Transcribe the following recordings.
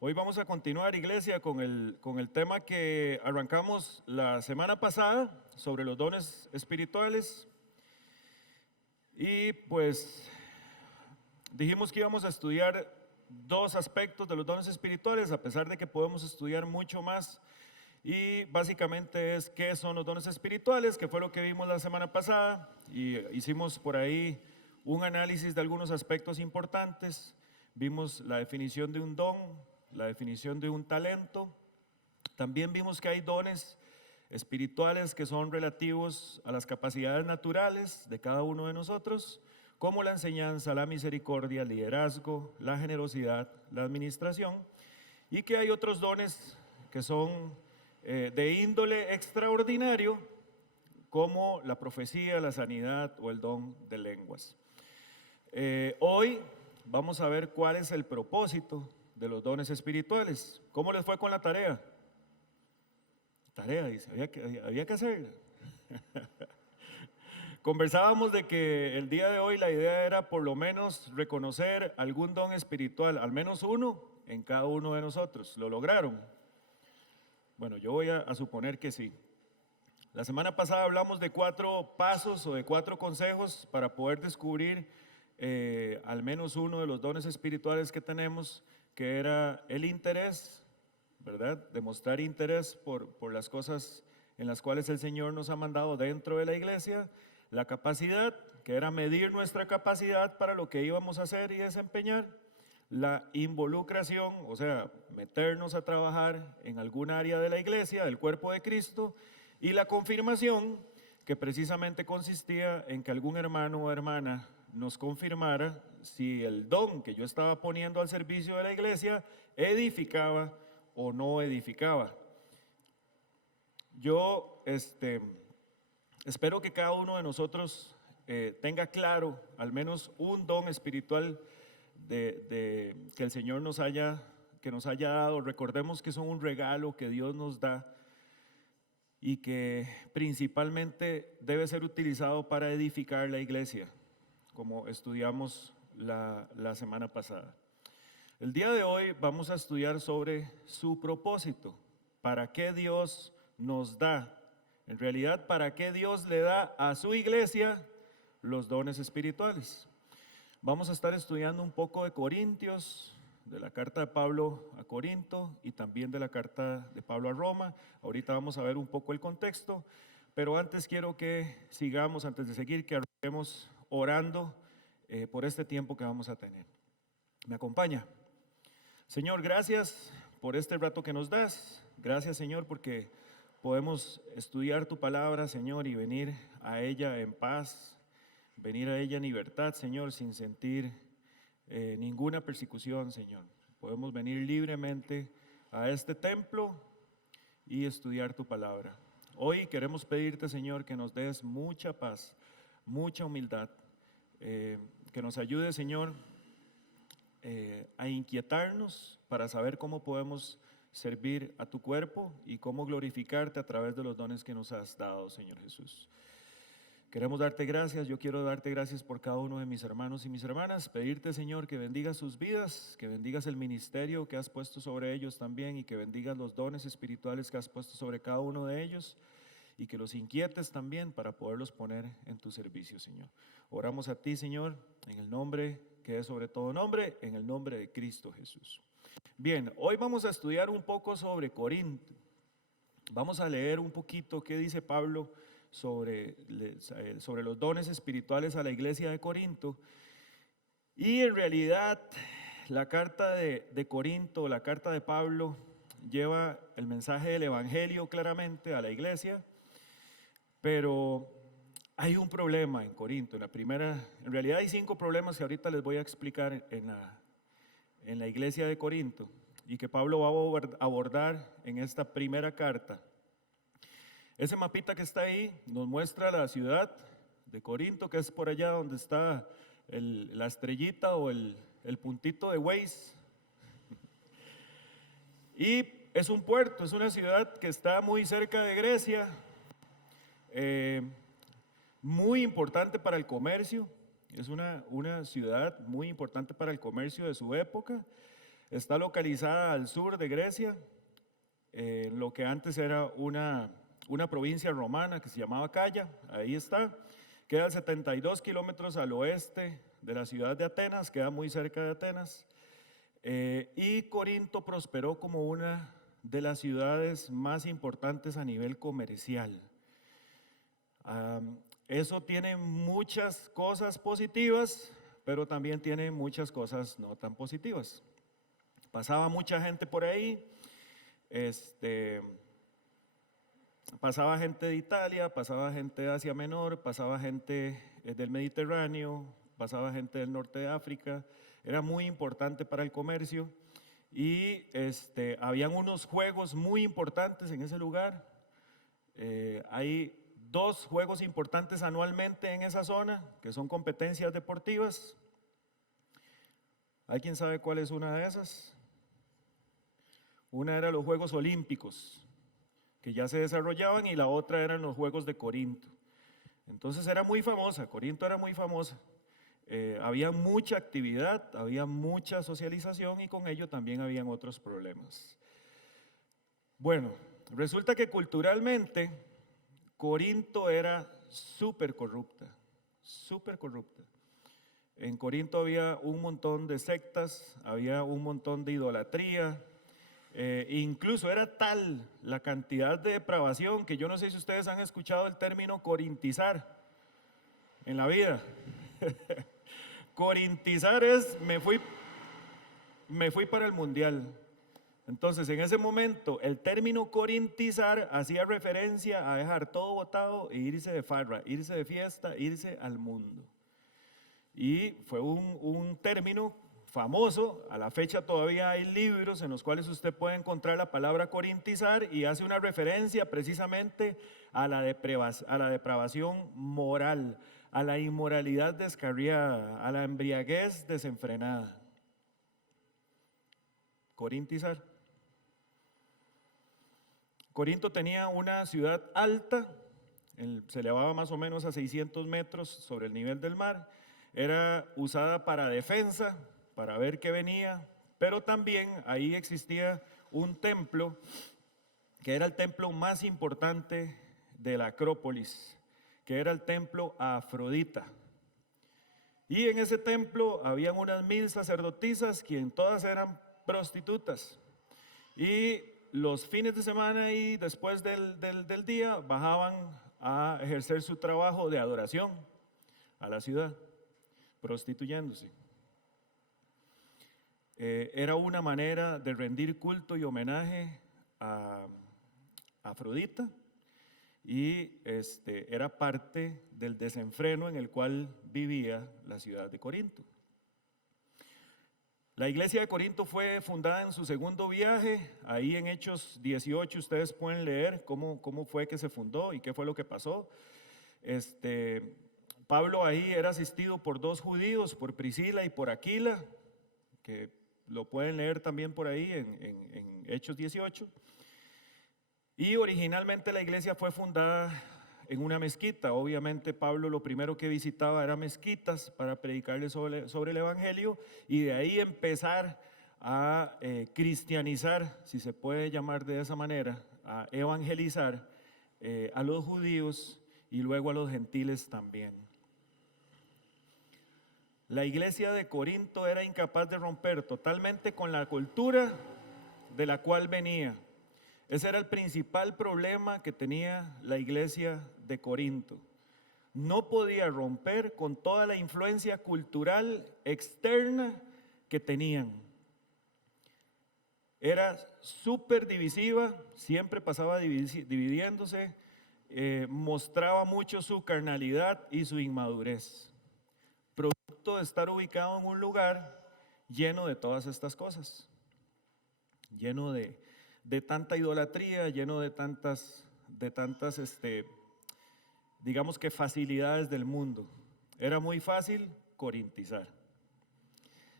Hoy vamos a continuar, iglesia, con el tema que arrancamos la semana pasada sobre los dones espirituales. Y pues dijimos que íbamos a estudiar dos aspectos de los dones espirituales, a pesar de que podemos estudiar mucho más. Y básicamente es qué son los dones espirituales, que fue lo que vimos la semana pasada. Y hicimos por ahí un análisis de algunos aspectos importantes. Vimos la definición de un don, la definición de un talento. También vimos que hay dones espirituales que son relativos a las capacidades naturales de cada uno de nosotros, como la enseñanza, la misericordia, el liderazgo, la generosidad, la administración, y que hay otros dones que son de índole extraordinario, como la profecía, la sanidad o el don de lenguas. Hoy vamos a ver cuál es el propósito de los dones espirituales. ¿Cómo les fue con la tarea? Tarea, dice, había que hacerla. Conversábamos de que el día de hoy la idea era por lo menos reconocer algún don espiritual, al menos uno en cada uno de nosotros. ¿Lo lograron? Bueno, yo voy a suponer que sí. La semana pasada hablamos de 4 pasos o de 4 consejos para poder descubrir al menos uno de los dones espirituales que tenemos, que era el interés, ¿verdad? Demostrar interés por las cosas en las cuales el Señor nos ha mandado dentro de la iglesia. La capacidad, que era medir nuestra capacidad para lo que íbamos a hacer y desempeñar. La involucración, o sea, meternos a trabajar en algún área de la iglesia, del cuerpo de Cristo. Y la confirmación, que precisamente consistía en que algún hermano o hermana nos confirmara si el don que yo estaba poniendo al servicio de la iglesia edificaba o no edificaba. Yo espero que cada uno de nosotros tenga claro al menos un don espiritual que el Señor nos haya dado. Recordemos que son un regalo que Dios nos da y que principalmente debe ser utilizado para edificar la iglesia, como estudiamos la semana pasada. El día de hoy vamos a estudiar sobre su propósito, para qué Dios nos da, en realidad, para qué Dios le da a su iglesia los dones espirituales. Vamos a estar estudiando un poco de Corintios, de la carta de Pablo a Corinto y también de la carta de Pablo a Roma. Ahorita vamos a ver un poco el contexto, pero antes quiero que sigamos, antes de seguir, que arranquemos orando por este tiempo que vamos a tener. ¿Me acompaña? Señor, gracias por este rato que nos das. Gracias, Señor, porque podemos estudiar tu palabra, Señor, y venir a ella en paz, venir a ella en libertad, Señor, sin sentir ninguna persecución, Señor. Podemos venir libremente a este templo y estudiar tu palabra. Hoy queremos pedirte, Señor, que nos des mucha paz, mucha humildad, que nos ayude, Señor, a inquietarnos para saber cómo podemos servir a tu cuerpo y cómo glorificarte a través de los dones que nos has dado, Señor Jesús. Queremos darte gracias, yo quiero darte gracias por cada uno de mis hermanos y mis hermanas, pedirte, Señor, que bendigas sus vidas, que bendigas el ministerio que has puesto sobre ellos también y que bendigas los dones espirituales que has puesto sobre cada uno de ellos y que los inquietes también para poderlos poner en tu servicio, Señor. Oramos a ti, Señor, en el nombre que es sobre todo nombre, en el nombre de Cristo Jesús. Bien, hoy vamos a estudiar un poco sobre Corinto. Vamos a leer un poquito qué dice Pablo sobre los dones espirituales a la iglesia de Corinto. Y en realidad la carta de Corinto, la carta de Pablo, lleva el mensaje del evangelio claramente a la iglesia, pero hay un problema en Corinto. En realidad hay 5 problemas que ahorita les voy a explicar en la iglesia de Corinto y que Pablo va a abordar en esta primera carta. Ese mapita que está ahí nos muestra la ciudad de Corinto, que es por allá donde está la estrellita o el puntito de Waze. Y es un puerto, es una ciudad que está muy cerca de Grecia, muy importante para el comercio. Es una ciudad muy importante para el comercio de su época. Está localizada al sur de Grecia, lo que antes era una provincia romana que se llamaba Acaya, ahí está. Queda 72 kilómetros al oeste de la ciudad de Atenas, queda muy cerca de Atenas. Y Corinto prosperó como una de las ciudades más importantes a nivel comercial. Eso tiene muchas cosas positivas, pero también tiene muchas cosas no tan positivas. Pasaba mucha gente por ahí, pasaba gente de Italia, pasaba gente de Asia Menor, pasaba gente del Mediterráneo, pasaba gente del norte de África. Era muy importante para el comercio y habían unos juegos muy importantes en ese lugar. Hay 2 juegos importantes anualmente en esa zona, que son competencias deportivas. ¿Alguien sabe cuál es una de esas? Una era los Juegos Olímpicos, que ya se desarrollaban, y la otra eran los Juegos de Corinto. Entonces era muy famosa, Corinto era muy famosa. Había mucha actividad, había mucha socialización y con ello también habían otros problemas. Bueno, resulta que culturalmente Corinto era súper corrupta, súper corrupta. En Corinto había un montón de sectas, había un montón de idolatría, incluso era tal la cantidad de depravación que yo no sé si ustedes han escuchado el término corintizar en la vida. Corintizar es, me fui para el mundial. Entonces, en ese momento, el término corintizar hacía referencia a dejar todo botado e irse de farra, irse de fiesta, irse al mundo. Y fue un término famoso. A la fecha todavía hay libros en los cuales usted puede encontrar la palabra corintizar y hace una referencia precisamente a la depravación moral, a la inmoralidad descarriada, a la embriaguez desenfrenada. Corintizar. Corinto tenía una ciudad alta, se elevaba más o menos a 600 metros sobre el nivel del mar, era usada para defensa, para ver qué venía, pero también ahí existía un templo que era el templo más importante de la Acrópolis, que era el templo a Afrodita. Y en ese templo habían unas 1000 sacerdotisas, quien todas eran prostitutas. Y los fines de semana y después del día bajaban a ejercer su trabajo de adoración a la ciudad, prostituyéndose. Era una manera de rendir culto y homenaje a Afrodita y era parte del desenfreno en el cual vivía la ciudad de Corinto. La iglesia de Corinto fue fundada en su segundo viaje. Ahí en Hechos 18 ustedes pueden leer cómo fue que se fundó y qué fue lo que pasó. Pablo ahí era asistido por 2 judíos, por Priscila y por Aquila, que lo pueden leer también por ahí en Hechos 18. Y originalmente la iglesia fue fundada en una mezquita. Obviamente Pablo lo primero que visitaba era mezquitas para predicarles sobre el evangelio y de ahí empezar a cristianizar, si se puede llamar de esa manera, a evangelizar a los judíos y luego a los gentiles también. La iglesia de Corinto era incapaz de romper totalmente con la cultura de la cual venía. Ese era el principal problema que tenía la iglesia de Corinto. No podía romper con toda la influencia cultural externa que tenían. Era súper divisiva, siempre pasaba dividiéndose, mostraba mucho su carnalidad y su inmadurez, producto de estar ubicado en un lugar lleno de todas estas cosas, lleno de tanta idolatría, lleno de tantas digamos que facilidades del mundo. Era muy fácil corintizar.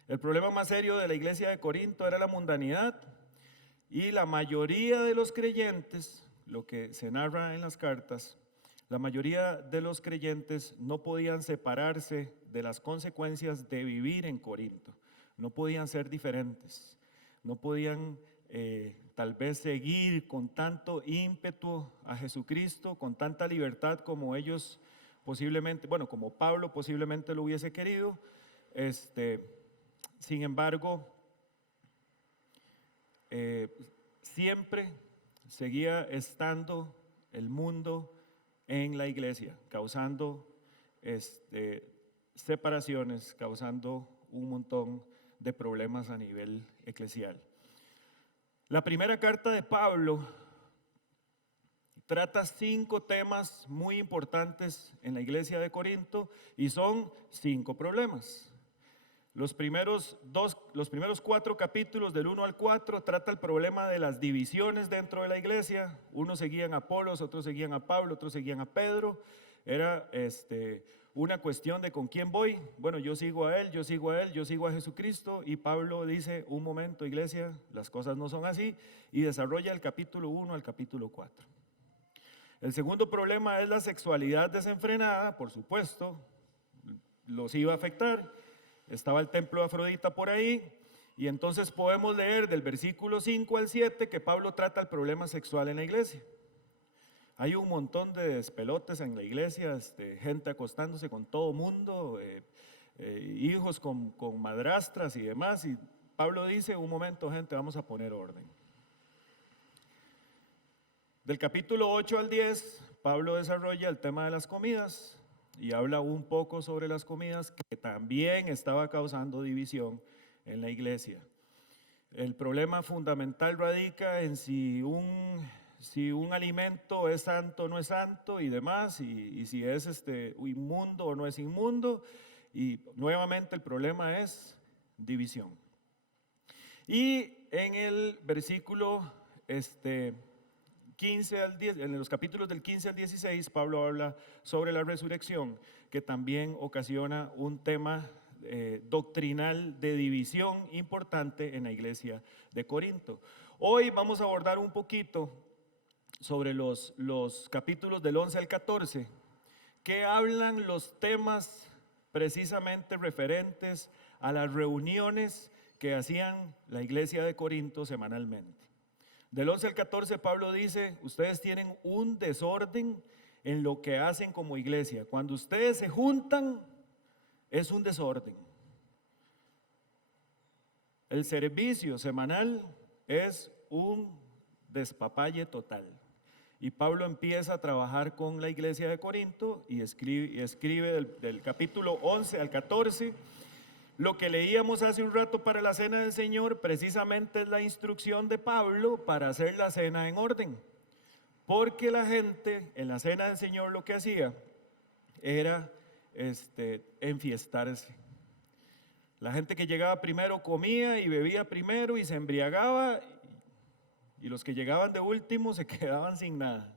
El problema más serio de la iglesia de Corinto era la mundanidad y la mayoría de los creyentes, lo que se narra en las cartas, la mayoría de los creyentes no podían separarse de las consecuencias de vivir en Corinto, no podían ser diferentes. no podían tal vez seguir con tanto ímpetu a Jesucristo, con tanta libertad como ellos posiblemente, bueno, como Pablo posiblemente lo hubiese querido. Sin embargo, siempre seguía estando el mundo en la iglesia, causando separaciones, causando un montón de problemas a nivel eclesial. La primera carta de Pablo trata 5 temas muy importantes en la iglesia de Corinto y son 5 problemas. Los primeros 4 capítulos del 1 al 4 trata el problema de las divisiones dentro de la iglesia. Unos seguían a Apolos, otros seguían a Pablo, otros seguían a Pedro. Era una cuestión de con quién voy. Bueno, yo sigo a él, yo sigo a él, yo sigo a Jesucristo. Y Pablo dice, un momento iglesia, las cosas no son así. Y desarrolla el capítulo 1 al capítulo 4. El segundo problema es la sexualidad desenfrenada, por supuesto, los iba a afectar. Estaba el templo de Afrodita por ahí, y entonces podemos leer del versículo 5 al 7 que Pablo trata el problema sexual en la iglesia. Hay un montón de despelotes en la iglesia, gente acostándose con todo mundo, hijos con madrastras y demás, y Pablo dice, un momento gente, vamos a poner orden. Del capítulo 8 al 10, Pablo desarrolla el tema de las comidas y habla un poco sobre las comidas que también estaba causando división en la iglesia. El problema fundamental radica en si un alimento es santo o no es santo y demás, y si es inmundo o no es inmundo, y nuevamente el problema es división. Y en el versículo 15 al 10, en los capítulos del 15 al 16, Pablo habla sobre la resurrección, que también ocasiona un tema doctrinal de división importante en la iglesia de Corinto. Hoy vamos a abordar un poquito sobre los capítulos del 11 al 14, que hablan los temas precisamente referentes a las reuniones que hacían la iglesia de Corinto semanalmente. Del 11 al 14 Pablo dice, ustedes tienen un desorden en lo que hacen como iglesia. Cuando ustedes se juntan, es un desorden. El servicio semanal es un despapalle total. Y Pablo empieza a trabajar con la iglesia de Corinto y escribe del capítulo 11 al 14. Lo que leíamos hace un rato para la cena del Señor precisamente es la instrucción de Pablo para hacer la cena en orden. Porque la gente en la cena del Señor lo que hacía era enfiestarse. La gente que llegaba primero comía y bebía primero y se embriagaba, y los que llegaban de último se quedaban sin nada.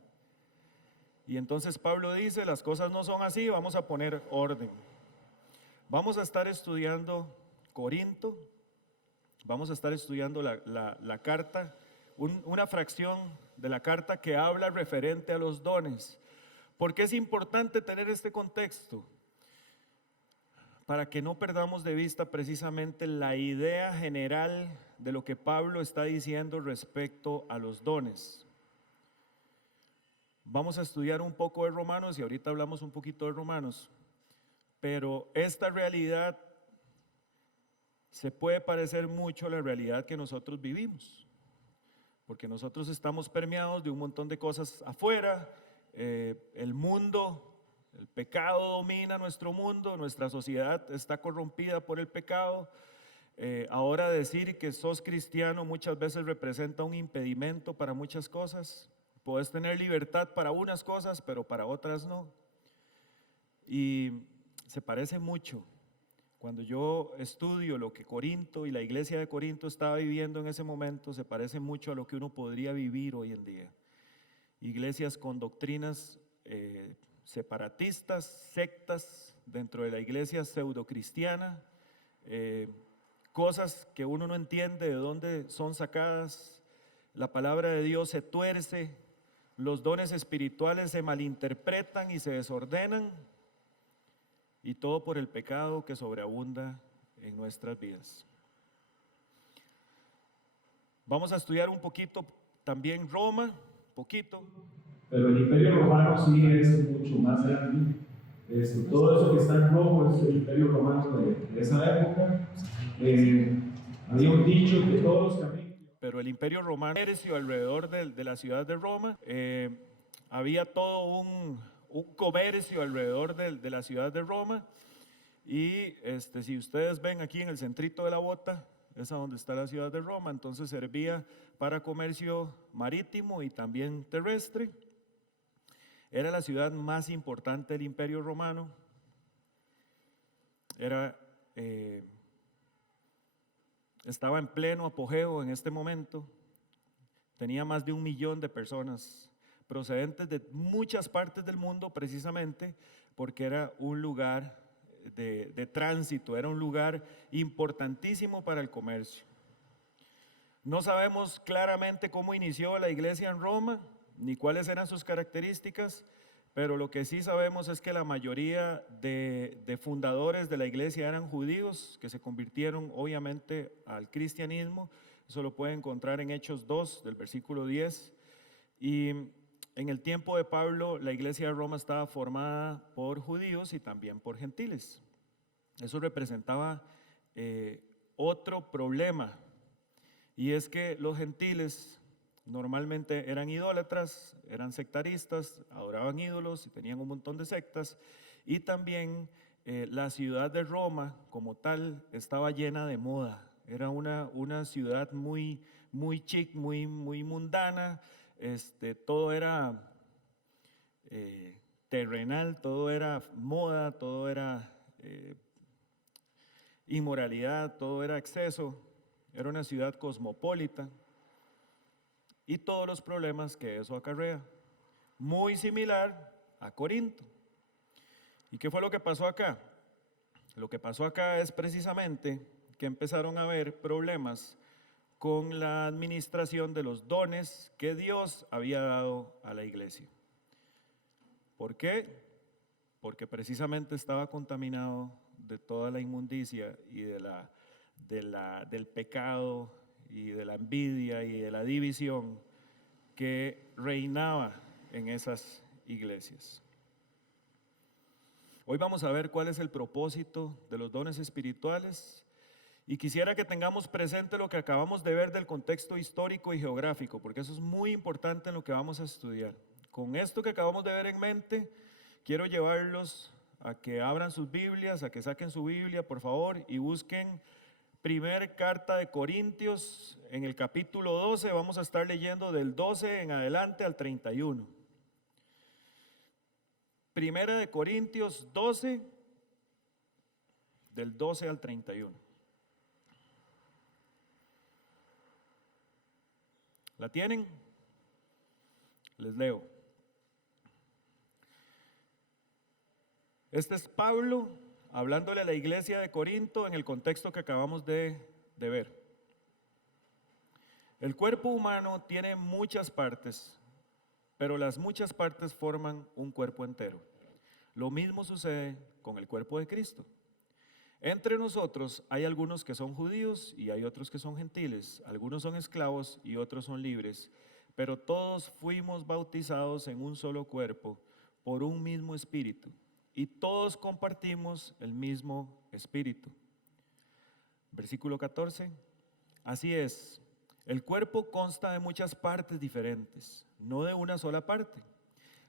Y entonces Pablo dice, las cosas no son así, vamos a poner orden. Vamos a estar estudiando Corinto, vamos a estar estudiando la carta, una fracción de la carta que habla referente a los dones. ¿Por qué es importante tener este contexto? Para que no perdamos de vista precisamente la idea general de lo que Pablo está diciendo respecto a los dones. Vamos a estudiar un poco de Romanos y ahorita hablamos un poquito de Romanos. Pero esta realidad se puede parecer mucho a la realidad que nosotros vivimos, porque nosotros estamos permeados de un montón de cosas afuera, el mundo, el pecado domina nuestro mundo, nuestra sociedad está corrompida por el pecado. Ahora decir que sos cristiano muchas veces representa un impedimento para muchas cosas. Puedes tener libertad para unas cosas, pero para otras no. Y se parece mucho. Cuando yo estudio lo que Corinto y la iglesia de Corinto estaba viviendo en ese momento, se parece mucho a lo que uno podría vivir hoy en día. Iglesias con doctrinas separatistas, sectas dentro de la iglesia pseudocristiana, cosas que uno no entiende de dónde son sacadas. La palabra de Dios se tuerce, los dones espirituales se malinterpretan y se desordenan. Y todo por el pecado que sobreabunda en nuestras vidas. Vamos a estudiar un poquito también Roma, poquito. Pero el Imperio Romano sí es mucho más grande. Todo eso que está en rojo es el Imperio Romano de esa época. Había un dicho que todos los caminos. Pero el Imperio Romano comercio alrededor de la ciudad de Roma. Había todo un comercio alrededor de la ciudad de Roma. Y si ustedes ven aquí en el centrito de la bota, es a donde está la ciudad de Roma, entonces servía para comercio marítimo y también terrestre. Era la ciudad más importante del Imperio Romano. Estaba en pleno apogeo en este momento. Tenía más de 1 millón de personas procedentes de muchas partes del mundo, precisamente porque era un lugar de tránsito, era un lugar importantísimo para el comercio. No sabemos claramente cómo inició la iglesia en Roma, ni cuáles eran sus características, pero lo que sí sabemos es que la mayoría de fundadores de la iglesia eran judíos, que se convirtieron obviamente al cristianismo. Eso lo puede encontrar en Hechos 2, del versículo 10. Y en el tiempo de Pablo, la iglesia de Roma estaba formada por judíos y también por gentiles. Eso representaba otro problema, y es que los gentiles normalmente eran idólatras, eran sectaristas, adoraban ídolos y tenían un montón de sectas, y también la ciudad de Roma como tal estaba llena de moda. Era una ciudad muy chic, muy mundana. Todo era terrenal, todo era moda, todo era inmoralidad, todo era exceso. Era una ciudad cosmopolita y todos los problemas que eso acarrea. Muy similar a Corinto. ¿Y qué fue lo que pasó acá? Lo que pasó acá es precisamente que empezaron a haber problemas con la administración de los dones que Dios había dado a la iglesia. ¿Por qué? Porque precisamente estaba contaminado de toda la inmundicia y del pecado y de la envidia y de la división que reinaba en esas iglesias. Hoy vamos a ver cuál es el propósito de los dones espirituales, y quisiera que tengamos presente lo que acabamos de ver del contexto histórico y geográfico, porque eso es muy importante en lo que vamos a estudiar. Con esto que acabamos de ver en mente, quiero llevarlos a que abran sus Biblias, a que saquen su Biblia, por favor, y busquen Primer carta de Corintios, en el capítulo 12, vamos a estar leyendo del 12 en adelante al 31. Primera de Corintios 12, del 12 al 31. ¿La tienen? Les leo. Este es Pablo hablándole a la iglesia de Corinto en el contexto que acabamos de ver. El cuerpo humano tiene muchas partes, pero las muchas partes forman un cuerpo entero. Lo mismo sucede con el cuerpo de Cristo. Entre nosotros hay algunos que son judíos y hay otros que son gentiles, algunos son esclavos y otros son libres, pero todos fuimos bautizados en un solo cuerpo por un mismo espíritu. Y todos compartimos el mismo espíritu. Versículo 14. Así es, el cuerpo consta de muchas partes diferentes, no de una sola parte.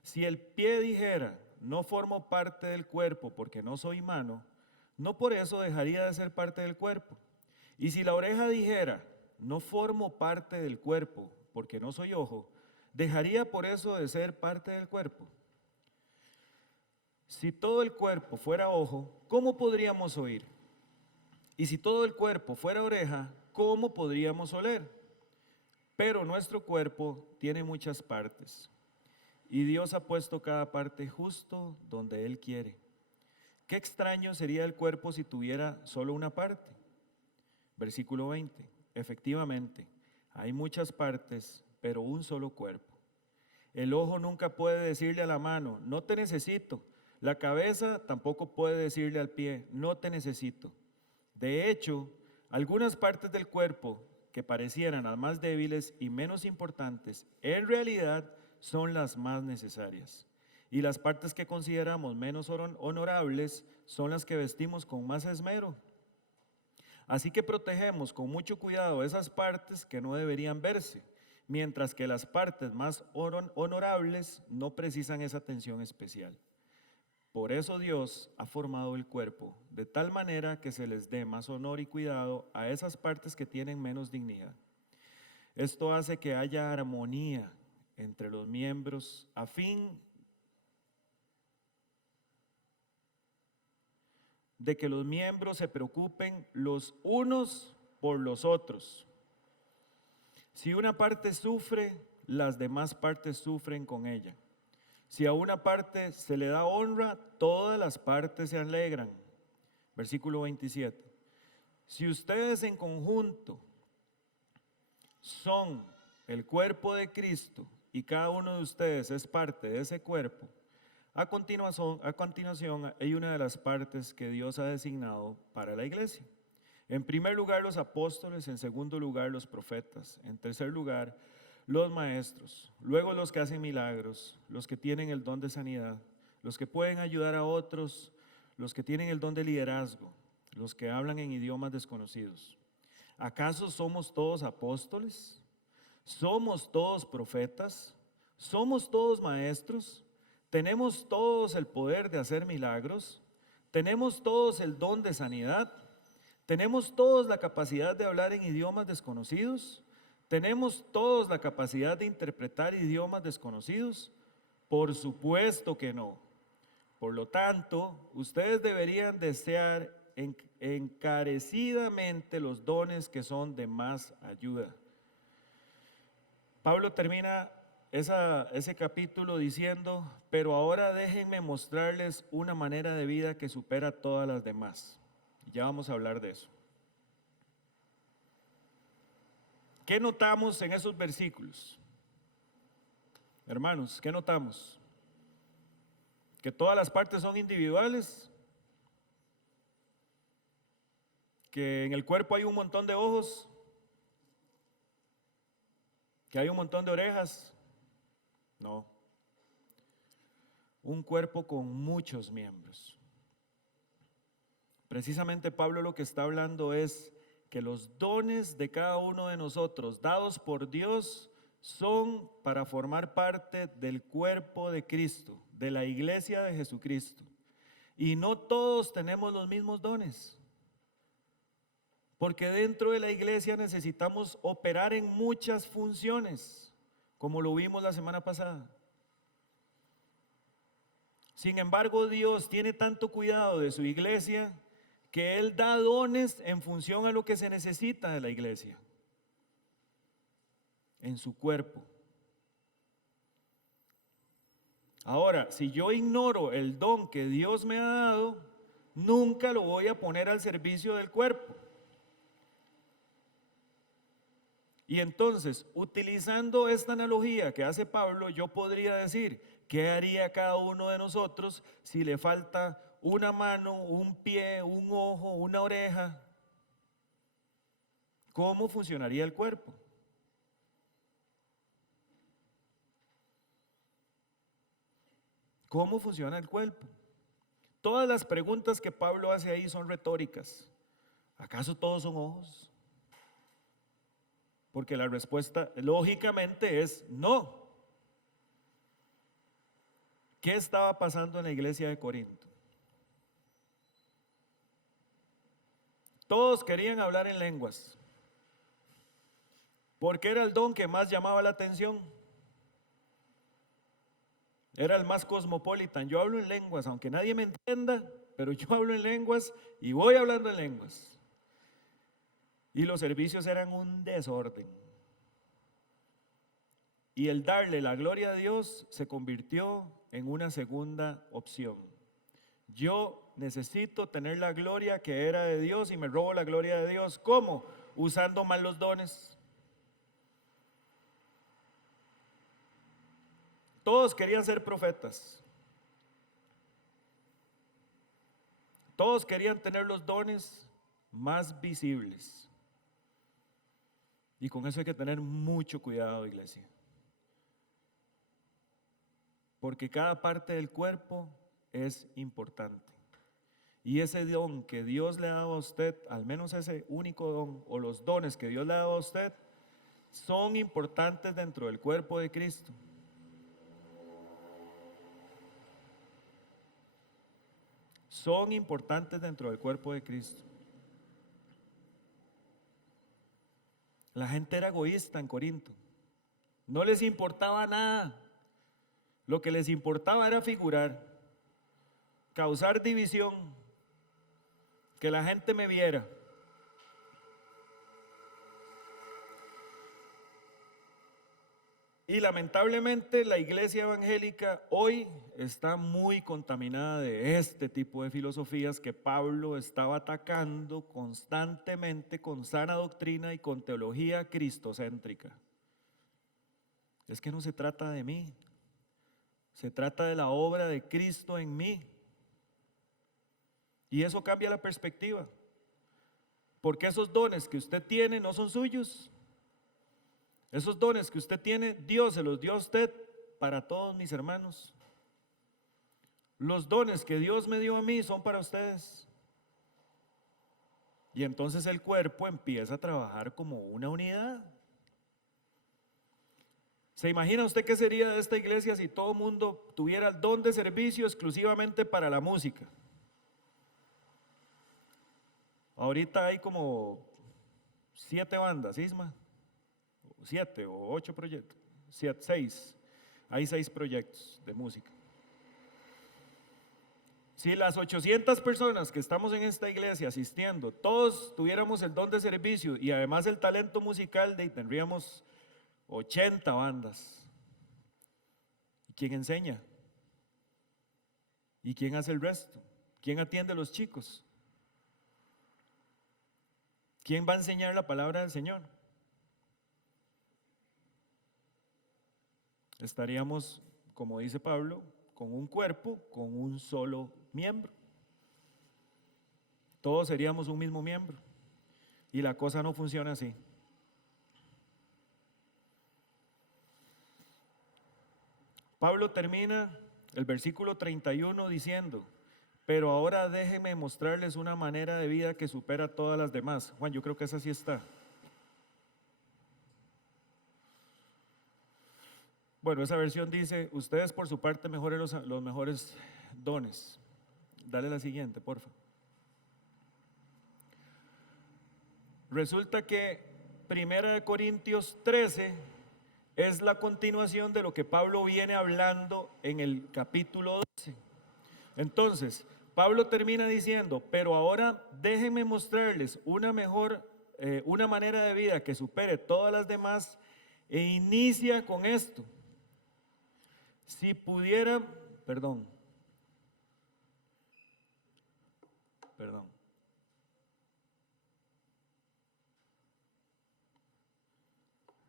Si el pie dijera, no formo parte del cuerpo porque no soy mano, no por eso dejaría de ser parte del cuerpo. Y si la oreja dijera, no formo parte del cuerpo porque no soy ojo, dejaría por eso de ser parte del cuerpo. Si todo el cuerpo fuera ojo, ¿cómo podríamos oír? Y si todo el cuerpo fuera oreja, ¿cómo podríamos oler? Pero nuestro cuerpo tiene muchas partes, y Dios ha puesto cada parte justo donde Él quiere. Qué extraño sería el cuerpo si tuviera solo una parte. Versículo 20. Efectivamente, hay muchas partes, pero un solo cuerpo. El ojo nunca puede decirle a la mano, no te necesito. La cabeza tampoco puede decirle al pie, no te necesito. De hecho, algunas partes del cuerpo que parecieran las más débiles y menos importantes, en realidad son las más necesarias. Y las partes que consideramos menos honorables son las que vestimos con más esmero. Así que protegemos con mucho cuidado esas partes que no deberían verse, mientras que las partes más honorables no precisan esa atención especial. Por eso Dios ha formado el cuerpo de tal manera que se les dé más honor y cuidado a esas partes que tienen menos dignidad. Esto hace que haya armonía entre los miembros a fin de que los miembros se preocupen los unos por los otros. Si una parte sufre, las demás partes sufren con ella. Si a una parte se le da honra, todas las partes se alegran. Versículo 27. Si ustedes en conjunto son el cuerpo de Cristo y cada uno de ustedes es parte de ese cuerpo, a continuación hay una de las partes que Dios ha designado para la iglesia. En primer lugar los apóstoles, en segundo lugar los profetas, en tercer lugar los maestros, luego los que hacen milagros, los que tienen el don de sanidad, los que pueden ayudar a otros, los que tienen el don de liderazgo, los que hablan en idiomas desconocidos. ¿Acaso somos todos apóstoles? ¿Somos todos profetas? ¿Somos todos maestros? ¿Tenemos todos el poder de hacer milagros? ¿Tenemos todos el don de sanidad? ¿Tenemos todos la capacidad de hablar en idiomas desconocidos? ¿Tenemos todos la capacidad de interpretar idiomas desconocidos? Por supuesto que no. Por lo tanto, ustedes deberían desear encarecidamente los dones que son de más ayuda. Pablo termina ese capítulo diciendo, pero ahora déjenme mostrarles una manera de vida que supera todas las demás. Ya vamos a hablar de eso. ¿Qué notamos en esos versículos? Hermanos, ¿qué notamos? ¿Que todas las partes son individuales? ¿Que en el cuerpo hay un montón de ojos? ¿Que hay un montón de orejas? No. Un cuerpo con muchos miembros. Precisamente Pablo lo que está hablando es que los dones de cada uno de nosotros, dados por Dios, son para formar parte del cuerpo de Cristo, de la iglesia de Jesucristo. Y no todos tenemos los mismos dones. Porque dentro de la iglesia necesitamos operar en muchas funciones, como lo vimos la semana pasada. Sin embargo, Dios tiene tanto cuidado de su iglesia que Él da dones en función a lo que se necesita de la iglesia, en su cuerpo. Ahora, si yo ignoro el don que Dios me ha dado, nunca lo voy a poner al servicio del cuerpo. Y entonces, utilizando esta analogía que hace Pablo, yo podría decir, ¿qué haría cada uno de nosotros si le falta una mano, un pie, un ojo, una oreja? ¿Cómo funcionaría el cuerpo? ¿Cómo funciona el cuerpo? Todas las preguntas que Pablo hace ahí son retóricas. ¿Acaso todos son ojos? Porque la respuesta lógicamente es no. ¿Qué estaba pasando en la iglesia de Corinto? Todos querían hablar en lenguas, porque era el don que más llamaba la atención. Era el más cosmopolitan. Yo hablo en lenguas, aunque nadie me entienda, pero yo hablo en lenguas y voy hablando en lenguas. Y los servicios eran un desorden. Y el darle la gloria a Dios se convirtió en una segunda opción. Yo necesito tener la gloria que era de Dios y me robo la gloria de Dios. ¿Cómo? Usando mal los dones. Todos querían ser profetas. Todos querían tener los dones más visibles. Y con eso hay que tener mucho cuidado, iglesia. Porque cada parte del cuerpo es importante. Y ese don que Dios le ha dado a usted, al menos ese único don, o los dones que Dios le ha dado a usted, son importantes dentro del cuerpo de Cristo. Son importantes dentro del cuerpo de Cristo. La gente era egoísta en Corinto. No les importaba nada. Lo que les importaba era figurar, causar división, que la gente me viera. Y lamentablemente la iglesia evangélica hoy está muy contaminada de este tipo de filosofías que Pablo estaba atacando constantemente con sana doctrina y con teología cristocéntrica. Es que no se trata de mí, se trata de la obra de Cristo en mí. Y eso cambia la perspectiva, porque esos dones que usted tiene no son suyos. Esos dones que usted tiene, Dios se los dio a usted para todos mis hermanos. Los dones que Dios me dio a mí son para ustedes. Y entonces el cuerpo empieza a trabajar como una unidad. ¿Se imagina usted qué sería de esta iglesia si todo el mundo tuviera el don de servicio exclusivamente para la música? Ahorita hay como 7 bandas, Isma. 7 o 8 proyectos, 6, hay 6 proyectos de música. Si las 800 personas que estamos en esta iglesia asistiendo, todos tuviéramos el don de servicio y además el talento musical, tendríamos 80 bandas. ¿Y quién enseña? ¿Y quién hace el resto? ¿Quién atiende a los chicos? ¿Quién va a enseñar la palabra del Señor? Estaríamos, como dice Pablo, con un cuerpo, con un solo miembro. Todos seríamos un mismo miembro. Y la cosa no funciona así. Pablo termina el versículo 31 diciendo: pero ahora déjenme mostrarles una manera de vida que supera todas las demás. Juan, yo creo que esa sí está. Bueno, esa versión dice: ustedes por su parte mejoren los mejores dones. Dale la siguiente, porfa. Resulta que 1 Corintios 13 es la continuación de lo que Pablo viene hablando en el capítulo 12. Entonces, Pablo termina diciendo: pero ahora déjenme mostrarles una manera de vida que supere todas las demás, e inicia con esto. Si pudiera, perdón,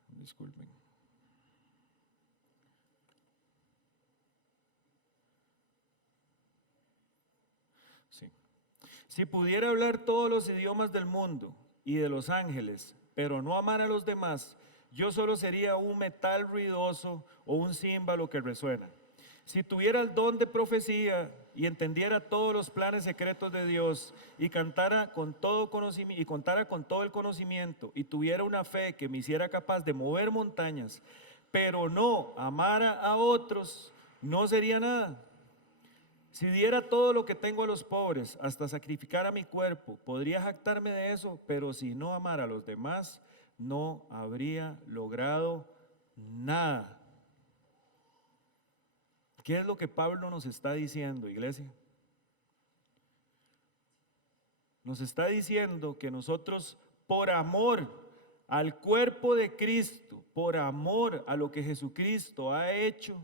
disculpen. Sí. Si pudiera hablar todos los idiomas del mundo y de los ángeles, pero no amar a los demás, yo solo sería un metal ruidoso o un címbalo que resuena. Si tuviera el don de profecía y entendiera todos los planes secretos de Dios y contara con todo el conocimiento y tuviera una fe que me hiciera capaz de mover montañas, pero no amara a otros, no sería nada. Si diera todo lo que tengo a los pobres, hasta sacrificar a mi cuerpo, podría jactarme de eso, pero si no amara a los demás, no habría logrado nada. ¿Qué es lo que Pablo nos está diciendo, iglesia? Nos está diciendo que nosotros, por amor al cuerpo de Cristo, por amor a lo que Jesucristo ha hecho,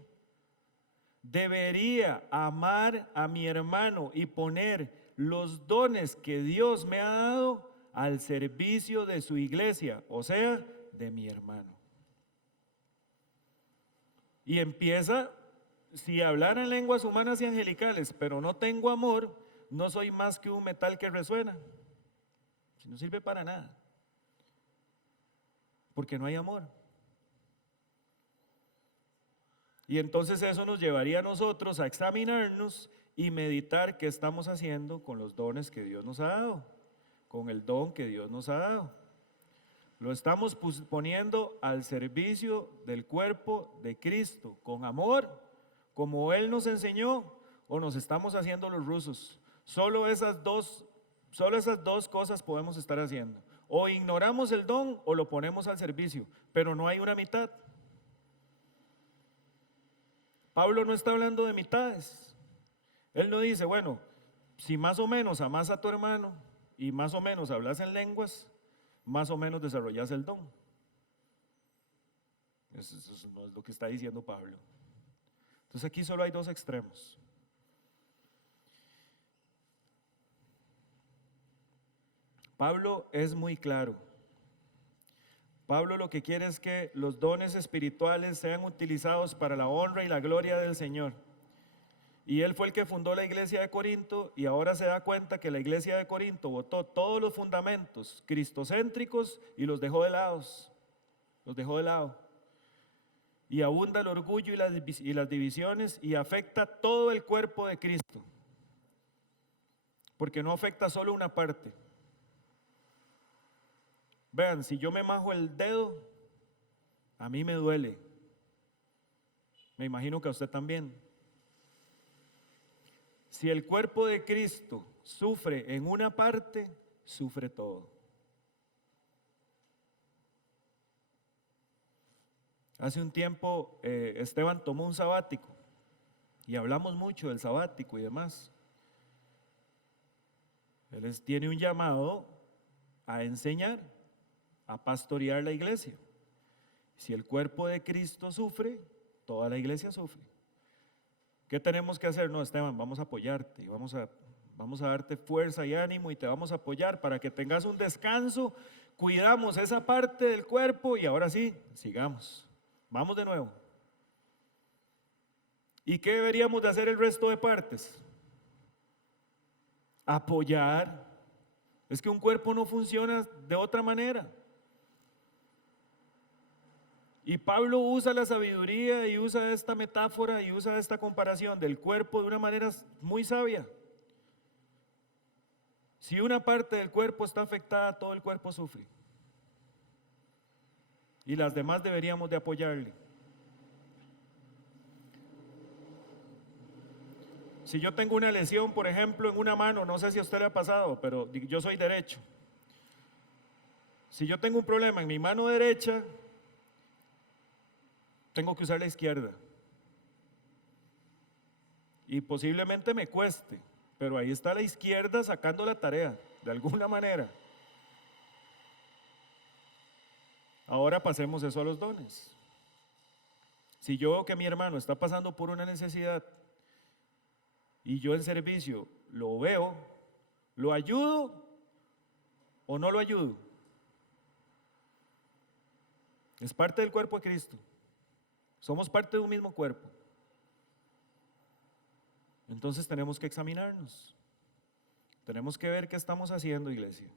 debería amar a mi hermano y poner los dones que Dios me ha dado al servicio de su iglesia, o sea, de mi hermano. Y empieza: si hablara en lenguas humanas y angelicales, pero no tengo amor, no soy más que un metal que resuena. No sirve para nada. porque no hay amor. Y entonces eso nos llevaría a nosotros a examinarnos y meditar qué estamos haciendo con los dones que Dios nos ha dado, con el don que Dios nos ha dado. Lo estamos poniendo al servicio del cuerpo de Cristo, con amor, como Él nos enseñó, o nos estamos haciendo los rusos. Solo esas dos cosas podemos estar haciendo. O ignoramos el don o lo ponemos al servicio, pero no hay una mitad. Pablo no está hablando de mitades. Él no dice, bueno, si más o menos amas a tu hermano y más o menos hablas en lenguas, más o menos desarrollas el don. Eso no es lo que está diciendo Pablo. Entonces aquí solo hay dos extremos. Pablo es muy claro. Pablo lo que quiere es que los dones espirituales sean utilizados para la honra y la gloria del Señor. Y él fue el que fundó la iglesia de Corinto y ahora se da cuenta que la iglesia de Corinto botó todos los fundamentos cristocéntricos y los dejó de lado. Los dejó de lado. Y abunda el orgullo y las divisiones y afecta todo el cuerpo de Cristo. Porque no afecta solo una parte. Vean, si yo me majo el dedo, a mí me duele. Me imagino que a usted también. Si el cuerpo de Cristo sufre en una parte, sufre todo. Hace un tiempo Esteban tomó un sabático y hablamos mucho del sabático y demás. Él tiene un llamado a enseñar, a pastorear la iglesia. Si el cuerpo de Cristo sufre, toda la iglesia sufre. ¿Qué tenemos que hacer? No, Esteban, vamos a apoyarte, vamos a darte fuerza y ánimo y te vamos a apoyar para que tengas un descanso. Cuidamos esa parte del cuerpo y ahora sí, sigamos. Vamos de nuevo. ¿Y qué deberíamos de hacer el resto de partes? Apoyar. Es que un cuerpo no funciona de otra manera. Y Pablo usa la sabiduría y usa esta metáfora y usa esta comparación del cuerpo de una manera muy sabia. Si una parte del cuerpo está afectada, todo el cuerpo sufre. Y las demás deberíamos de apoyarle. Si yo tengo una lesión, por ejemplo, en una mano, no sé si a usted le ha pasado, pero yo soy derecho. Si yo tengo un problema en mi mano derecha, tengo que usar la izquierda. Y posiblemente me cueste, pero ahí está la izquierda sacando la tarea, de alguna manera. Ahora pasemos eso a los dones. Si yo veo que mi hermano está pasando por una necesidad y yo en servicio lo veo, ¿lo ayudo o no lo ayudo? Es parte del cuerpo de Cristo. Somos parte de un mismo cuerpo. Entonces tenemos que examinarnos. Tenemos que ver qué estamos haciendo, iglesia.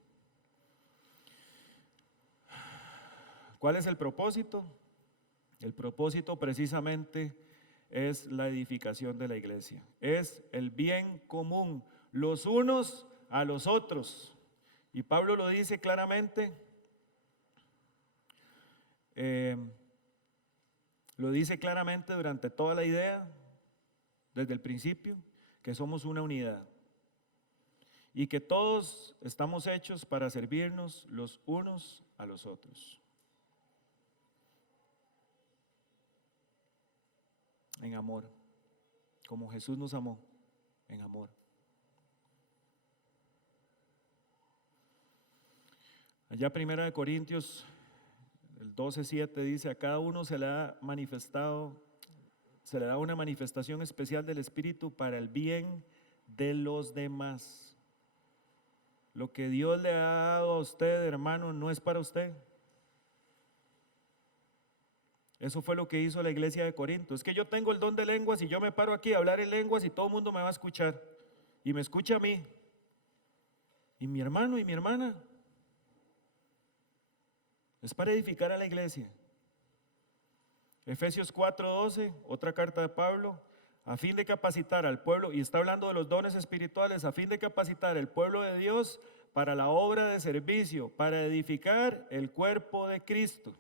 ¿Cuál es el propósito? El propósito precisamente es la edificación de la iglesia. Es el bien común, los unos a los otros. Y Pablo lo dice claramente. Lo dice claramente durante toda la idea, desde el principio, que somos una unidad y que todos estamos hechos para servirnos los unos a los otros. En amor, como Jesús nos amó, en amor. Allá 1 Corintios el 12:7 dice, a cada uno se le da una manifestación especial del Espíritu para el bien de los demás. Lo que Dios le ha dado a usted, hermano, no es para usted. Eso fue lo que hizo la iglesia de Corinto. Es que yo tengo el don de lenguas y yo me paro aquí a hablar en lenguas y todo el mundo me va a escuchar. Y me escucha a mí. ¿Y mi hermano y mi hermana? Es para edificar a la iglesia. Efesios 4:12, otra carta de Pablo, a fin de capacitar al pueblo, y está hablando de los dones espirituales, a fin de capacitar el pueblo de Dios para la obra de servicio, para edificar el cuerpo de Cristo.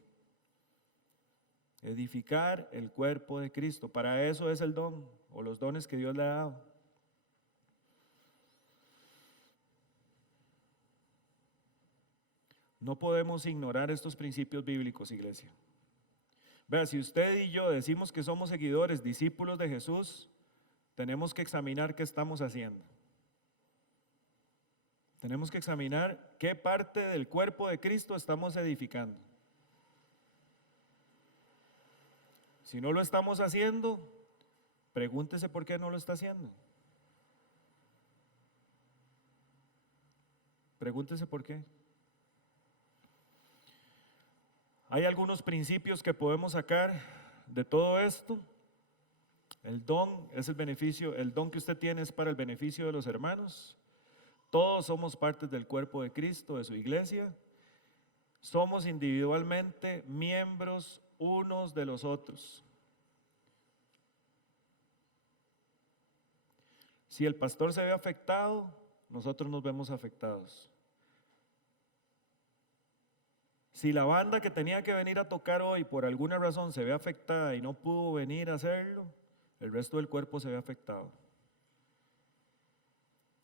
Edificar el cuerpo de Cristo. Para eso es el don o los dones que Dios le ha dado. No podemos ignorar estos principios bíblicos, iglesia. Vea, si usted y yo decimos que somos seguidores, discípulos de Jesús, tenemos que examinar qué estamos haciendo. Tenemos que examinar qué parte del cuerpo de Cristo estamos edificando. Si no lo estamos haciendo, pregúntese por qué no lo está haciendo. Pregúntese por qué. Hay algunos principios que podemos sacar de todo esto. El don es el beneficio, el don que usted tiene es para el beneficio de los hermanos. Todos somos partes del cuerpo de Cristo, de su iglesia. Somos individualmente miembros unos de los otros. Si el pastor se ve afectado, nosotros nos vemos afectados. Si la banda que tenía que venir a tocar hoy por alguna razón se ve afectada y no pudo venir a hacerlo, el resto del cuerpo se ve afectado.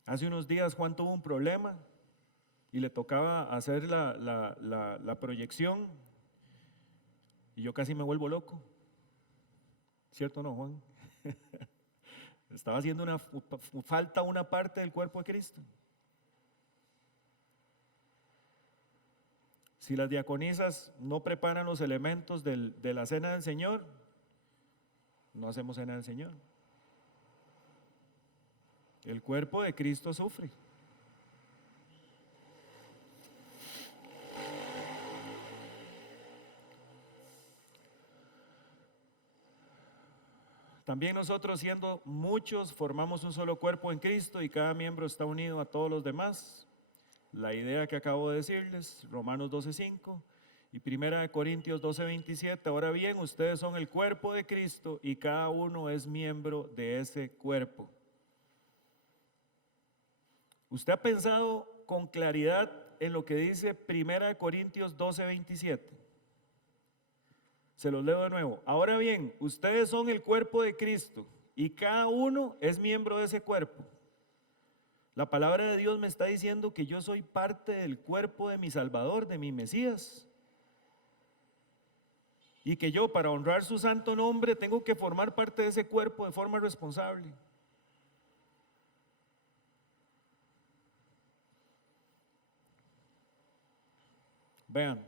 Hace unos días Juan tuvo un problema y le tocaba hacer la proyección y yo casi me vuelvo loco. ¿Cierto o no, Juan? Estaba haciendo falta una parte del cuerpo de Cristo. Si las diaconisas no preparan los elementos de la cena del Señor, no hacemos cena del Señor. El cuerpo de Cristo sufre. También nosotros, siendo muchos, formamos un solo cuerpo en Cristo y cada miembro está unido a todos los demás. La idea que acabo de decirles, Romanos 12:5 y 1 Corintios 12:27. Ahora bien, ustedes son el cuerpo de Cristo y cada uno es miembro de ese cuerpo. ¿Usted ha pensado con claridad en lo que dice 1 Corintios 12:27? Se los leo de nuevo. Ahora bien, ustedes son el cuerpo de Cristo y cada uno es miembro de ese cuerpo. La palabra de Dios me está diciendo que yo soy parte del cuerpo de mi Salvador, de mi Mesías. Y que yo, para honrar su santo nombre, tengo que formar parte de ese cuerpo de forma responsable. Vean,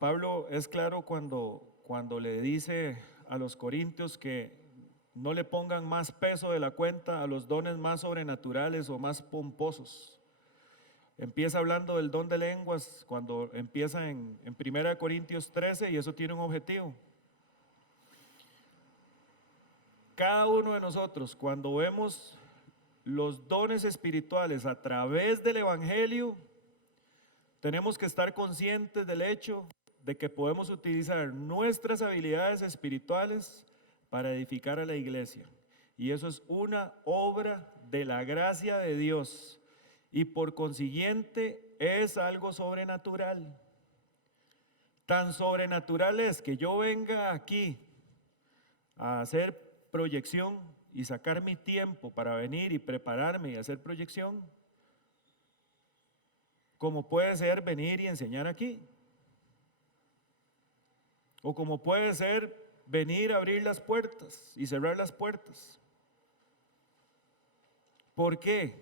Pablo es claro cuando le dice a los corintios que no le pongan más peso de la cuenta a los dones más sobrenaturales o más pomposos. Empieza hablando del don de lenguas cuando empieza en 1 Corintios 13 y eso tiene un objetivo. Cada uno de nosotros, cuando vemos los dones espirituales a través del Evangelio, tenemos que estar conscientes del hecho de que podemos utilizar nuestras habilidades espirituales para edificar a la iglesia. Y eso es una obra de la gracia de Dios. Y por consiguiente es algo sobrenatural. Tan sobrenatural es que yo venga aquí a hacer proyección y sacar mi tiempo para venir y prepararme y hacer proyección, como puede ser venir y enseñar aquí. O como puede ser venir a abrir las puertas y cerrar las puertas. ¿Por qué?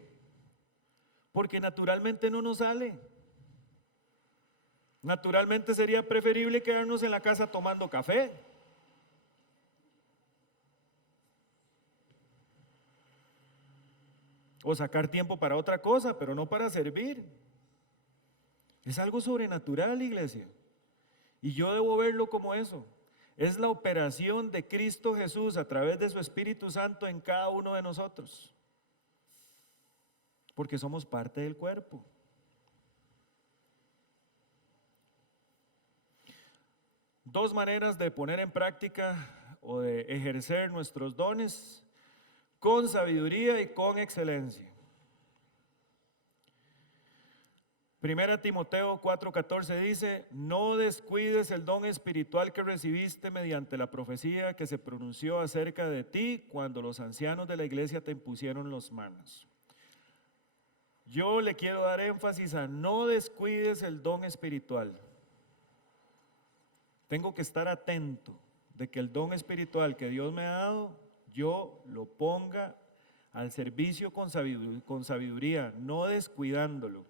Porque naturalmente no nos sale. Naturalmente sería preferible quedarnos en la casa tomando café. O sacar tiempo para otra cosa, pero no para servir. Es algo sobrenatural, iglesia. Y yo debo verlo como eso. Es la operación de Cristo Jesús a través de su Espíritu Santo en cada uno de nosotros. Porque somos parte del cuerpo. Dos maneras de poner en práctica o de ejercer nuestros dones: con sabiduría y con excelencia. Primera Timoteo 4:14 dice: no descuides el don espiritual que recibiste mediante la profecía que se pronunció acerca de ti cuando los ancianos de la iglesia te impusieron las manos. Yo le quiero dar énfasis a no descuides el don espiritual. Tengo que estar atento de que el don espiritual que Dios me ha dado, yo lo ponga al servicio con sabiduría, no descuidándolo.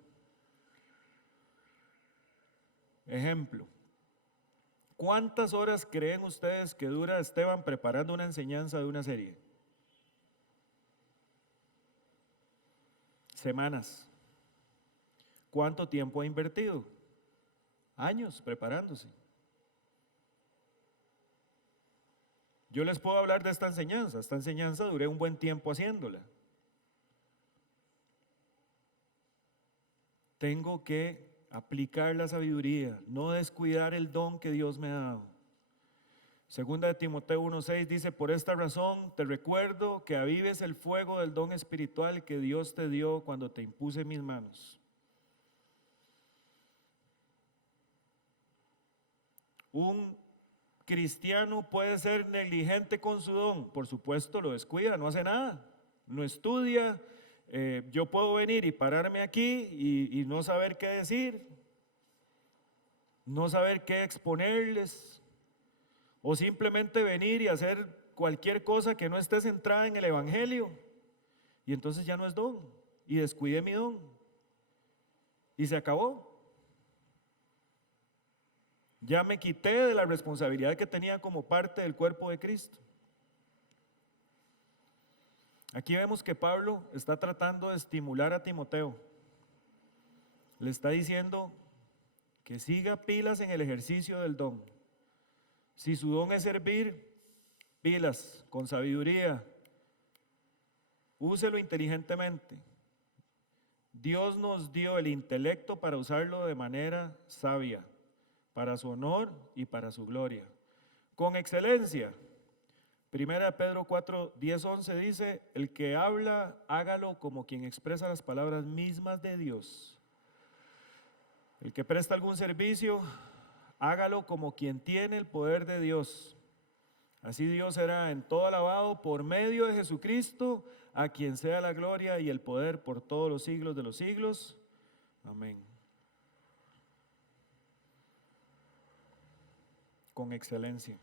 Ejemplo, ¿cuántas horas creen ustedes que dura Esteban preparando una enseñanza de una serie? Semanas. ¿Cuánto tiempo ha invertido? Años preparándose. Yo les puedo hablar de esta enseñanza duré un buen tiempo haciéndola. Tengo que aplicar la sabiduría, no descuidar el don que Dios me ha dado. Segunda de Timoteo 1:6 dice: por esta razón te recuerdo que avives el fuego del don espiritual que Dios te dio cuando te impuse mis manos. Un cristiano puede ser negligente con su don, por supuesto lo descuida, no hace nada, no estudia. Yo puedo venir y pararme aquí y no saber qué decir, no saber qué exponerles, o simplemente venir y hacer cualquier cosa que no esté centrada en el evangelio, y entonces ya no es don, y descuidé mi don, y se acabó. Ya me quité de la responsabilidad que tenía como parte del cuerpo de Cristo. Aquí vemos que Pablo está tratando de estimular a Timoteo. Le está diciendo que siga pilas en el ejercicio del don. Si su don es servir, pilas, con sabiduría. Úselo inteligentemente. Dios nos dio el intelecto para usarlo de manera sabia, para su honor y para su gloria. Con excelencia. Primera de Pedro 4:10-11 dice: el que habla, hágalo como quien expresa las palabras mismas de Dios. El que presta algún servicio, hágalo como quien tiene el poder de Dios. Así Dios será en todo alabado por medio de Jesucristo, a quien sea la gloria y el poder por todos los siglos de los siglos. Amén. Con excelencia.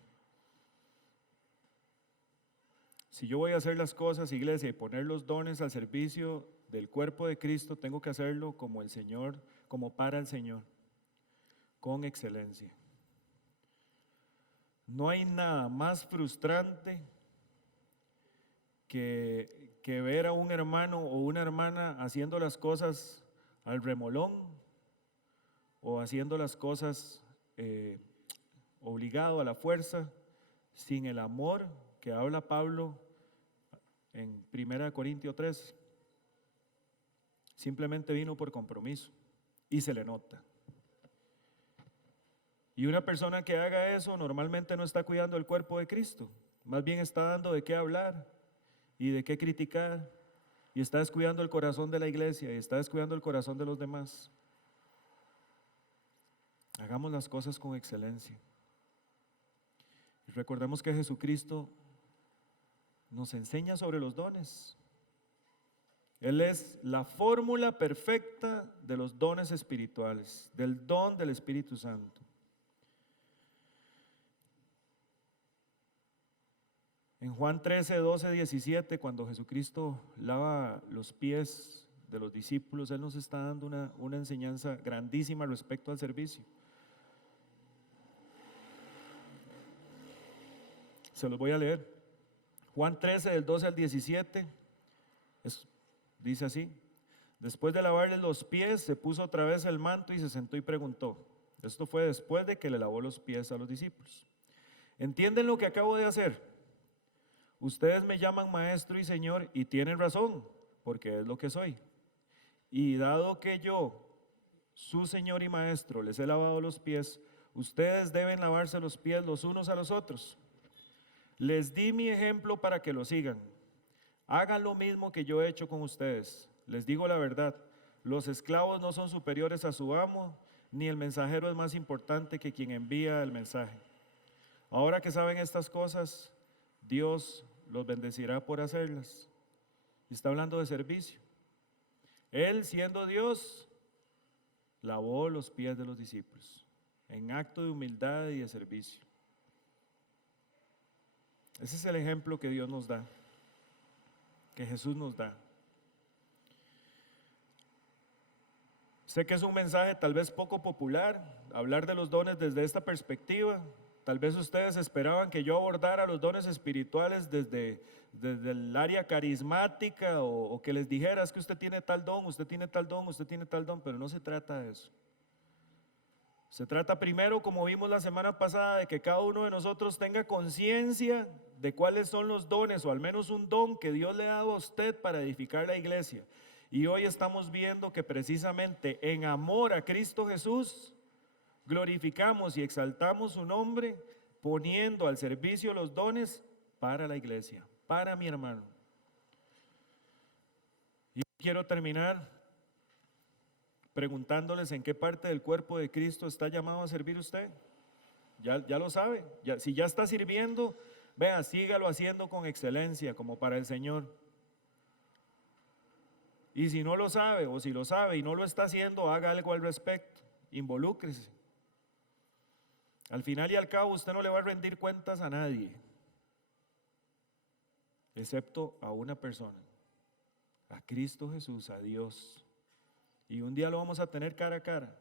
Si yo voy a hacer las cosas, iglesia, y poner los dones al servicio del cuerpo de Cristo, tengo que hacerlo como el Señor, como para el Señor, con excelencia. No hay nada más frustrante que ver a un hermano o una hermana haciendo las cosas al remolón o haciendo las cosas obligado a la fuerza, sin el amor que habla Pablo en 1 Corintios 3. Simplemente vino por compromiso y se le nota. Y una persona que haga eso normalmente no está cuidando el cuerpo de Cristo, más bien está dando de qué hablar y de qué criticar, y está descuidando el corazón de la iglesia y está descuidando el corazón de los demás. Hagamos las cosas con excelencia. Y recordemos que Jesucristo nos enseña sobre los dones. Él es la fórmula perfecta de los dones espirituales, del don del Espíritu Santo. En Juan 13:12-17, cuando Jesucristo lava los pies de los discípulos, Él nos está dando una enseñanza grandísima respecto al servicio. Se los voy a leer. Juan 13:12-17, dice así: después de lavarles los pies, se puso otra vez el manto y se sentó y preguntó. Esto fue después de que le lavó los pies a los discípulos. ¿Entienden lo que acabo de hacer? Ustedes me llaman maestro y señor y tienen razón, porque es lo que soy. Y dado que yo, su señor y maestro, les he lavado los pies, Ustedes deben lavarse los pies los unos a los otros. Les di mi ejemplo para que lo sigan. Hagan lo mismo que yo he hecho con ustedes. Les digo la verdad, los esclavos no son superiores a su amo, ni el mensajero es más importante que quien envía el mensaje. Ahora que saben estas cosas, Dios los bendecirá por hacerlas. Y está hablando de servicio. Él, siendo Dios, lavó los pies de los discípulos en acto de humildad y de servicio. Ese es el ejemplo que Dios nos da, que Jesús nos da. Sé que es un mensaje tal vez poco popular, hablar de los dones desde esta perspectiva. Tal vez ustedes esperaban que yo abordara los dones espirituales desde el área carismática o que les dijera, es que usted tiene tal don, usted tiene tal don, usted tiene tal don, pero no se trata de eso. Se trata primero, como vimos la semana pasada, de que cada uno de nosotros tenga conciencia de cuáles son los dones, o al menos un don que Dios le ha dado a usted para edificar la iglesia. Y hoy estamos viendo que precisamente en amor a Cristo Jesús, glorificamos y exaltamos su nombre, poniendo al servicio los dones para la iglesia, para mi hermano. Y quiero terminar preguntándoles en qué parte del cuerpo de Cristo está llamado a servir usted. Ya lo sabe. Si ya está sirviendo, vea, sígalo haciendo con excelencia, como para el Señor. Y si no lo sabe, o si lo sabe y no lo está haciendo, haga algo al respecto, involúcrese. Al final y al cabo, usted no le va a rendir cuentas a nadie, excepto a una persona, a Cristo Jesús, a Dios. Y un día lo vamos a tener cara a cara.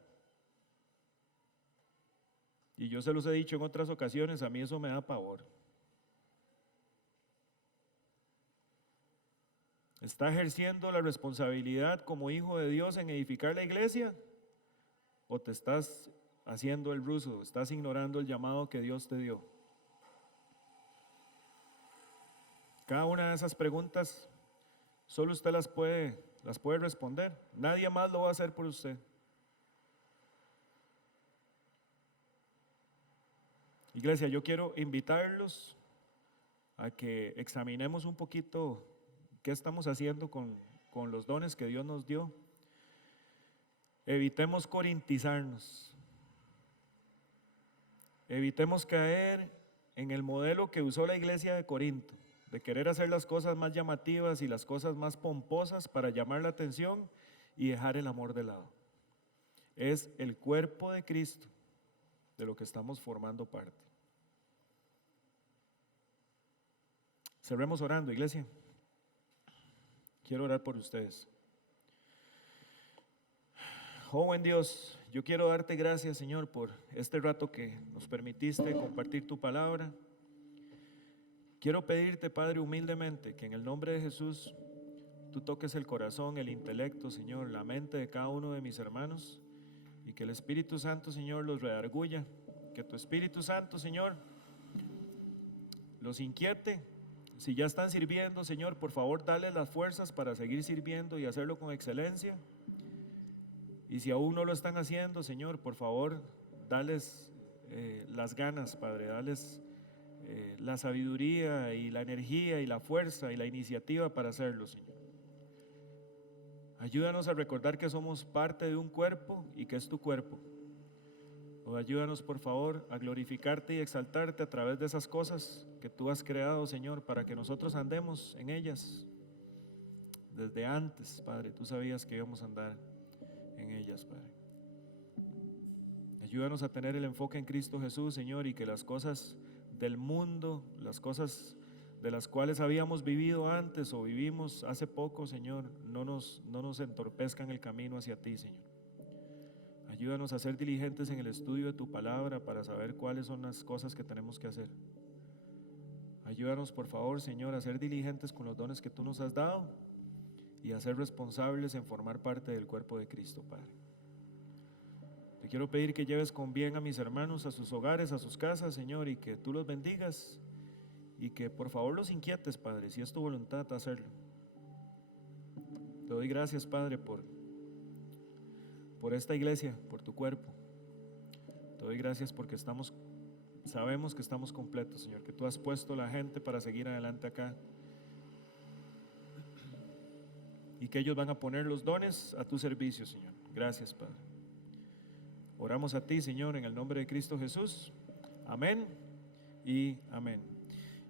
Y yo se los he dicho en otras ocasiones, a mí eso me da pavor. ¿Está ejerciendo la responsabilidad como hijo de Dios en edificar la iglesia? ¿O te estás haciendo el ruso? ¿Estás ignorando el llamado que Dios te dio? Cada una de esas preguntas solo usted las puede responder. Nadie más lo va a hacer por usted. Iglesia, yo quiero invitarlos a que examinemos un poquito qué estamos haciendo con los dones que Dios nos dio. Evitemos corintizarnos. Evitemos caer en el modelo que usó la iglesia de Corinto, de querer hacer las cosas más llamativas y las cosas más pomposas para llamar la atención y dejar el amor de lado. Es el cuerpo de Cristo de lo que estamos formando parte. Cerremos orando, iglesia. Quiero orar por ustedes. Oh buen Dios, yo quiero darte gracias, Señor, por este rato que nos permitiste compartir tu palabra. Quiero pedirte, Padre, humildemente, que en el nombre de Jesús tú toques el corazón, el intelecto, Señor, la mente de cada uno de mis hermanos, y que el Espíritu Santo, Señor, los redarguya, que tu Espíritu Santo, Señor, los inquiete. Si ya están sirviendo, Señor, por favor, dale las fuerzas para seguir sirviendo y hacerlo con excelencia. Y si aún no lo están haciendo, Señor, por favor, dales las ganas, Padre, dales la sabiduría y la energía y la fuerza y la iniciativa para hacerlo, Señor. Ayúdanos a recordar que somos parte de un cuerpo y que es tu cuerpo. O ayúdanos, por favor, a glorificarte y exaltarte a través de esas cosas que tú has creado, Señor, para que nosotros andemos en ellas. Desde antes, Padre, tú sabías que íbamos a andar en ellas, Padre. Ayúdanos a tener el enfoque en Cristo Jesús, Señor, y que las cosas del mundo, las cosas de las cuales habíamos vivido antes o vivimos hace poco, Señor, no nos entorpezcan el camino hacia ti, Señor. Ayúdanos a ser diligentes en el estudio de tu palabra para saber cuáles son las cosas que tenemos que hacer. Ayúdanos, por favor, Señor, a ser diligentes con los dones que tú nos has dado y a ser responsables en formar parte del cuerpo de Cristo, Padre. Te quiero pedir que lleves con bien a mis hermanos a sus hogares, a sus casas, Señor, y que tú los bendigas y que por favor los inquietes, Padre, si es tu voluntad hacerlo. Te doy gracias, Padre, por esta iglesia, por tu cuerpo. Te doy gracias porque sabemos que estamos completos, Señor, que tú has puesto la gente para seguir adelante acá y que ellos van a poner los dones a tu servicio, Señor. Gracias, Padre. Oramos a ti, Señor, en el nombre de Cristo Jesús. Amén y amén.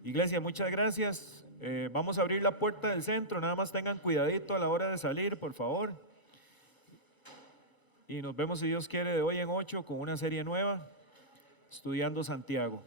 Iglesia, muchas gracias. Vamos a abrir la puerta del centro, nada más tengan cuidadito a la hora de salir, por favor. Y nos vemos, si Dios quiere, de hoy en 8 con una serie nueva, estudiando Santiago.